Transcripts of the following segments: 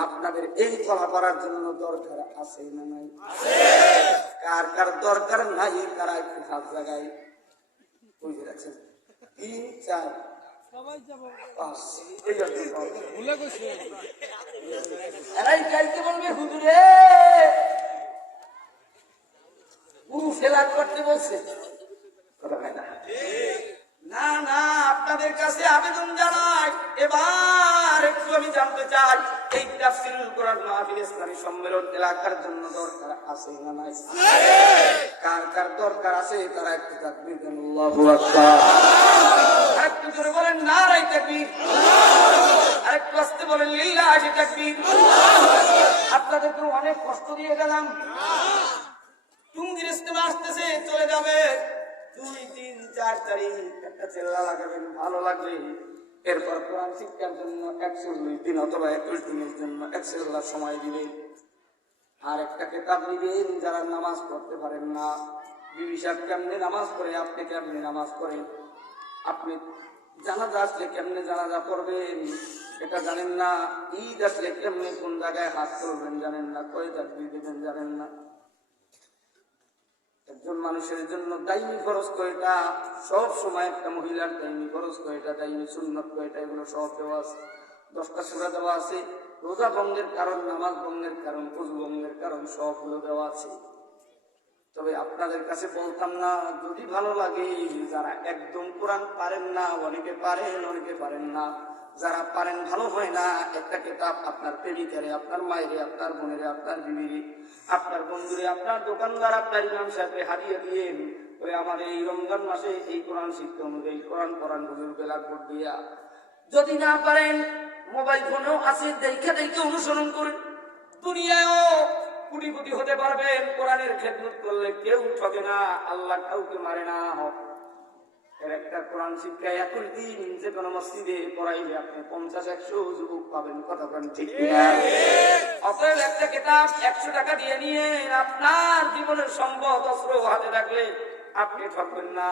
আপনাদের এই ফলাফলার জন্য দরকার আছে না নাই? কার কার দরকার নাই তারা একটু হাত জায়গায় বুঝে রাখছেন তিন চার পাঁচ এই সম্মেলন এলাকার জন্য দরকার আছে না নাই? কার কার দরকার আছে তারা একটু তাকবীর দেন আরেকটু জোরে বলেন আরেকটু বলেন আপনাদেরকে অনেক কষ্ট দিয়ে গেলাম। টুঙ্গির ইস্তেমা আসতেছে, চলে যাবে। দুই, তিন, চার তারিখ, একটা চেল্লা লাগাবেন, ভালো লাগবে। এরপর কোরআন শিক্ষার জন্য একচল্লিশ দিন অথবা একুশ দিনের জন্য এক চেল্লা সময় দিবেন আর একটা কেতাব নিবেন যারা নামাজ পড়তে পারেন না। বিবি সাহেব কেমনে নামাজ পড়ে? আপনি কেমনে নামাজ পড়েন? আপনি জানাজা আসলে কেমনে জানাজা পড়বেন? এটা জানেন না। ঈদ আসলে কেমনে কোন জায়গায় হাত তুলবেন জানেন না। কয় তাকবির দেবেন জানেন না। একজন মানুষের জন্য দাইনি খরচ কয়টা? সব সময় একটা মহিলার দাইনি খরচ কয়টা? দাইনি সুন্নত কয়টা? এগুলো সব দেওয়া আছে। দশটা সুরা দেওয়া আছে। রোজা ভঙ্গের কারণ, নামাজ ভঙ্গের কারণ পুজো ভঙ্গের কারণ সবগুলো দেওয়া আছে। তবে আপনাদের কাছে বলতাম না, যদি ভালো লাগে, যারা একদম কোরআন পারেন না, অনেকে পারেন অনেকে পারেন না। যারা পারেন ভালো হয় না, একটা কেতাব আপনার প্রেমিকারে, আপনার মায়েরে, আপনার বোনেরে, আপনার বিবিরে, আপনার বন্ধুরে, আপনার দোকানদার, আপনার ইমাম সাহেবকে হারিয়ে দিয়ে ওই আমার এই রমজান মাসে এই কোরআন শিক্ষা অনুযায়ী কোরআন কোরআন হুজুর বেলা দিয়া। যদি না পারেন মোবাইল ফোনেও আছে দেখে দেখে অনুসরণ করেন দুনিয়ায়ও কোটিপতি হতে পারবেন কোরআনের খেদমত করলে কেউ ঠকে না, আল্লাহ কাউকে মারে না। এর একটা কোরআন শিক্ষা একুশ দিন যে কোনো মসজিদে পড়াইলে আপনি পঞ্চাশ, একশো যুবক পাবেন, কথা বলেন ঠিক অতএব একটা কিতাব একশো টাকা দিয়ে নিয়ে আপনার জীবনের সম্পদ অস্ত্র হাতে রাখলে আপনি ঠকবেন না।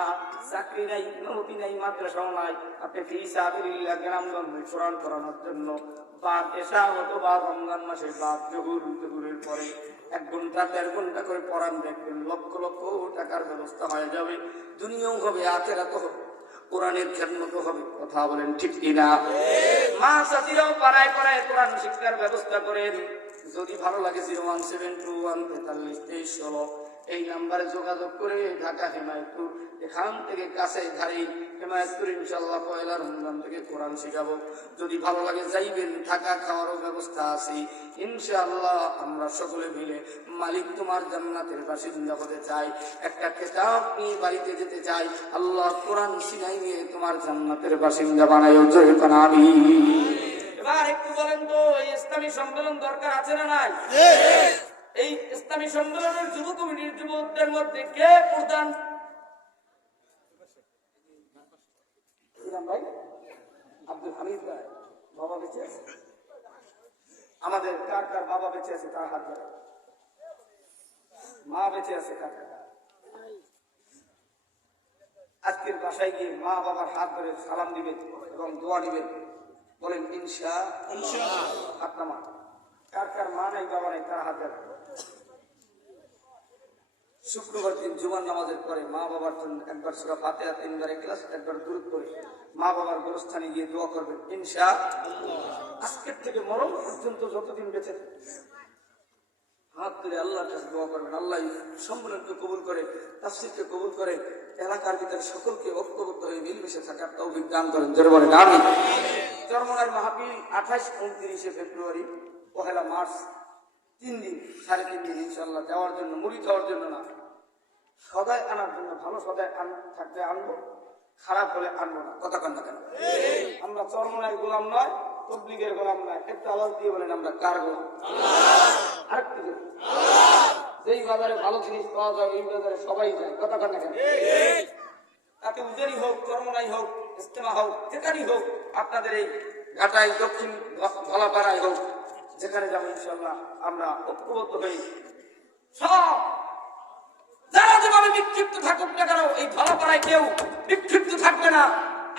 চাকরি নাই নদী নাই, মাদ্রাসাও নাই। আপনি ফি সাবিল্লাহ গ্রামগঞ্জে কোরআন করানোর জন্য। বাদ এসা অথবা রমজান মাসে বাদ জহুর, জহুরের পরে এক ঘণ্টা, দেড় ঘণ্টা করে পড়ান, দেখবেন লক্ষ লক্ষ টাকার ব্যবস্থা হয়ে যাবে। দুনিয়াও হবে আখেরাত হবে। কোরআনের খেদমত হবে। কথা বলেন ঠিক কিনা? মা সাথীরাও পাড়ায় পাড়ায় কোরআন শিক্ষার ব্যবস্থা করেন। যদি ভালো লাগে zero one seven two one তেতাল্লিশ তেইশ ষোলো। এই নাম্বারে যোগাযোগ করে ঢাকা হেমায়তপুর এখান থেকে কাছে ধারে হেমায়তপুর ইনশাল্লাহ পয়লা রমজান থেকে কোরআন শিখাবো। যদি ভালো লাগে যাইবেন থাকা খাওয়ারও ব্যবস্থা আছে। ইনশাআল্লাহ আমরা সকলে মিলে মালিক তোমার জান্নাতের বাসিন্দা হতে চাই। একটা কেতাব নিয়ে বাড়িতে যেতে চাই। আল্লাহ কোরআন সিনাই নিয়ে তোমার জান্নাতের বাসিন্দা বানায় জয় আমি এবার একটু বলেন তো ইসলামী সম্মেলন দরকার আছে না নাই? এই ইসলামী সম্মেলনের যুব কমিটির যুবকদের মধ্যে কে প্রধান? ভাই আব্দুল হামিদ ভাই বাবা বেঁচে আছে। আমাদের কার কার বাবা বেঁচে আছে তার হাত ধরে। মা বেঁচে আছে কার কার আজকের বাসায় গিয়ে মা বাবার হাত ধরে সালাম দিবেন এবং দোয়া দিবেন। বলেন ইনশা হাত নামা কার কার মা নাই বাবা নাই তার হাত ধরে। শুক্রবার দিন জুমার নামাজের পরে মা বাবার জন্য একবার সুরা ফাতেহা তিনবার ক্লাস, একবার দূর করে মা বাবার গোরস্থানে গিয়ে দোয়া করবেন ইনশা আজকের থেকে মরণ পর্যন্ত যতদিন বেঁচে হাত তুলে আল্লাহর কাছে দোয়া করবেন। আল্লাহ সম্মেলনকে কবুল করে, তাফসিরকে কবুল করে, এলাকার ভিতরে সকলকে ঐক্যবদ্ধ হয়ে মিলমিশে থাকার তৌফিক দান করেন। জোরে বলেন আমি চরমনার মাহাবীর আঠাশ উনত্রিশে ফেব্রুয়ারি, পহেলা মার্চ, তিন দিন, সাড়ে তিন দিন ইনশাল্লাহ দেওয়ার জন্য, মুড়ি দেওয়ার জন্য না। সদায় আনার জন্য ভালো সদায় আন থাকলে আনব খারাপ হলে আনব না। কথা কান্না কেন? আমরা চরমনার গোলাম নয় তবলিগের গোলাম নয়। একটু আওয়াজ দিয়ে বলেন আমরা কার গোলাম? আরেকটু। যেই বাজারে ভালো জিনিস পাওয়া যায় এই বাজারে সবাই যায়। কথা কান্না কেন? তাতে উজারি হোক চরমনাই হোক ইস্তেমা হোক যেখানেই হোক আপনাদের এই ঘাটাই দক্ষিণ ধলাপাড়ায় হোক যেখানে যাব ইনশাল্লাহ আমরা ঐক্যবদ্ধ হই। সব যারা বিক্ষিপ্ত থাকুক না কেন, এই ধলাপাড়ায় কেউ বিক্ষিপ্ত থাকবে না।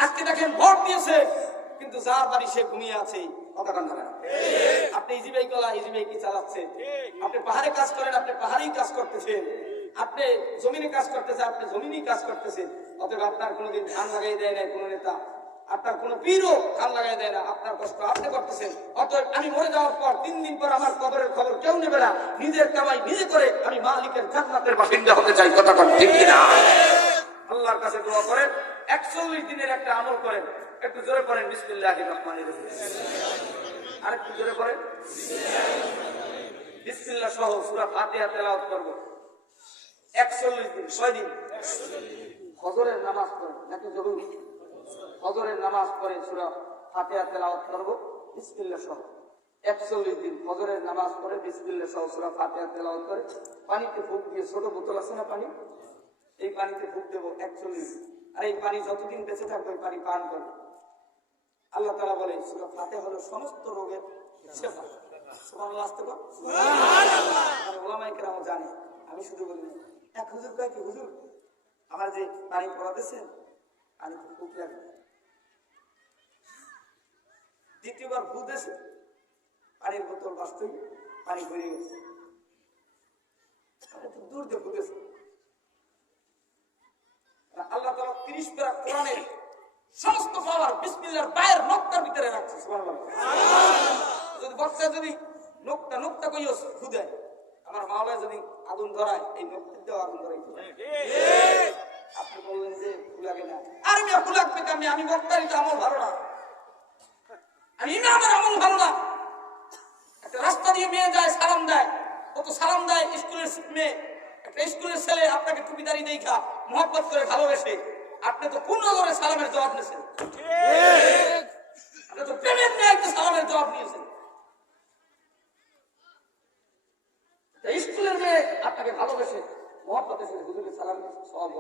আজকে দেখেন ভোট দিয়েছে, কিন্তু যার বাড়ি সে ঘুমিয়ে আছে কান পীরও লাগাই দেয় না, আপনার অতএব আমি মরে যাওয়ার পর, তিন দিন পর আমার কবরের খবর কেউ নেবে না। নিজের কামাই নিজে করে আমি মালিকের জান্নাতের বাসিন্দা হতে চাই। কথা কন ঠিক কিনা? আল্লাহর কাছে দোয়া করেন, একচল্লিশ দিনের একটা আমল করেন। একটু জোরে করেন বিসমিল্লাহ আর একটু জোরে করেন বিসমিল্লাহ সহ সূরা ফাতিহা তেলাওয়াত করব। একচল্লিশ দিন, ছয় দিন। ফজরের নামাজ পড়ে নাকি জরুরি। ফজরের নামাজ পড়ে সূরা ফাতিহা তেলাওয়াত করব, বিসমিল্লাহ সহ। একচল্লিশ দিন ফজরের নামাজ পড়ে বিসমিল্লাহ সহ সূরা ফাতিহা তেলাওয়াত করে। পানিতে ফুক দিয়ে, ছোট বোতল আছে না পানি? এই পানিতে ফুক দেবো একচল্লিশ আর এই পানি যতদিন বেঁচে থাকবে পানি পান করবে। আল্লাহ তালা বলে, সুরা ফাতে সমস্ত রোগের সেবা। সুবহানাল্লাহ, আসতে জানে, আমি শুধু বলি, এক হুজুর কয় কি, হুজুর, আমার যে পানি পড়াতেছেন তো খুব দ্বিতীয়বার ভুলতেছে পানির বোতল বাঁচতেই পানি ভরে গেছে। দূর দিয়ে আল্লাহ তালা তিরিশ পেরা সমস্ত পাওয়ার বিসমিল্লার পায়ের নকটার ভিতরে রাখছে যদি বক্সা যদি নোকটা নোকটা কইও খুদে আমার মাওলায় যদি আগুন ধরায় এই নোকটা দেওয়া আগুন ধরাই আপনি বললেন যে ফুলাগে না। আরে মিয়া ফুলাগ পেতে আমি আমি বক্তারই তো আমল ভালো না দেয় স্কুলের মেয়ে, একটা স্কুলের ছেলে আপনাকে টুপিদারি দেখা মহব্বত করে ভালোবেসে, আপনি তো কোন নজরে সালামের জবাব নিয়েছেন? সালাম সব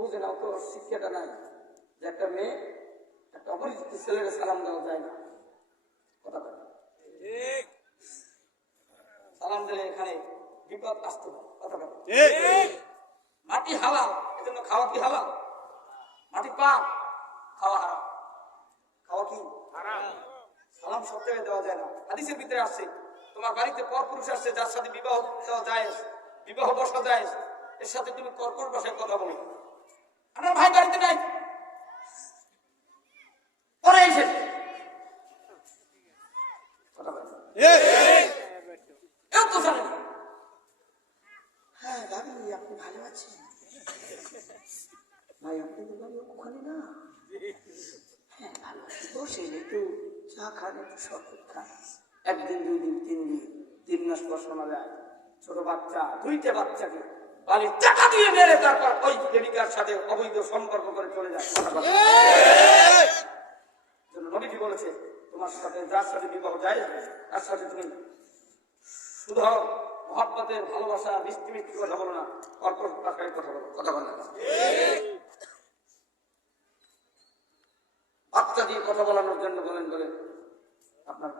বুঝে না শিক্ষাটা নাই। যে একটা মেয়ে, একটা অপরিচিত ছেলের সালাম দেওয়া যায় না। কথা বলে সালাম দিলে এখানে বিপদ আসতে পারে মাটি হালাল এজন্য খাওয়া কি হালাল? মাটি পাপ খাওয়া হারাম। খাওয়া কি? সালাম সব দেওয়া যায় না। হাদিসের ভিতরে আসছে তোমার বাড়িতে পর পুরুষ আসছে যার সাথে বিবাহ দেওয়া যায় বিবাহ বসা যায় এর সাথে তুমি কর্কট ভাষায় কথা বলো। আমার ভাই বাড়িতে নাই। পরে এসে কথা বলে কেউ তো জানে না হ্যাঁ ভাবি আপনি ভালো আছেন ভাই, আপনি তো বাড়ি ওখানে না? হ্যাঁ ভালো আছি বসেন একটু চা খান, একটু শরবত খান। একদিন দুই দিন তিন দিন তিন মাস পর শোনা যায়, ছোট বাচ্চা, দুইটা বাচ্চাকে বাড়ির টাকা দিয়ে মেরে তারপর ওই প্রেমিকার সাথে অবৈধ সম্পর্ক করে চলে যায়। নবীজি বলেছে, তোমার সাথে যার সাথে বিবাহ যায়, তার সাথে তুমি শুধু মহাব্বতের ভালোবাসা, মিষ্টি মিষ্টি কথা বলো না। অল্প টাকায় কথা বলো কথা বলো না। বাচ্চা দিয়ে কথা বলানোর জন্য বলেন বলে আপনার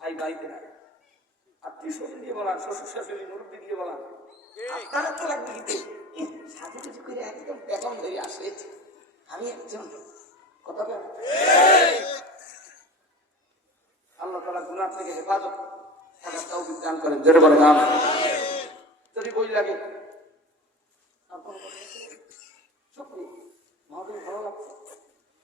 ভাই বাড়িতে নাই। আত্মীয় স্বজন দিয়ে বলান, শ্বশুর শাশুড়ি, মুরব্বী দিয়ে বলান। আপনারা তো লাগবে কিন্তু সাথে কিছু করে একদম বেতন ধরে আসে, আমি একজন কথা বলেন আল্লাহ তালা গুনার থেকে হেফাজত তাও বিজ্ঞান করেন জোরে বলে যদি বই লাগে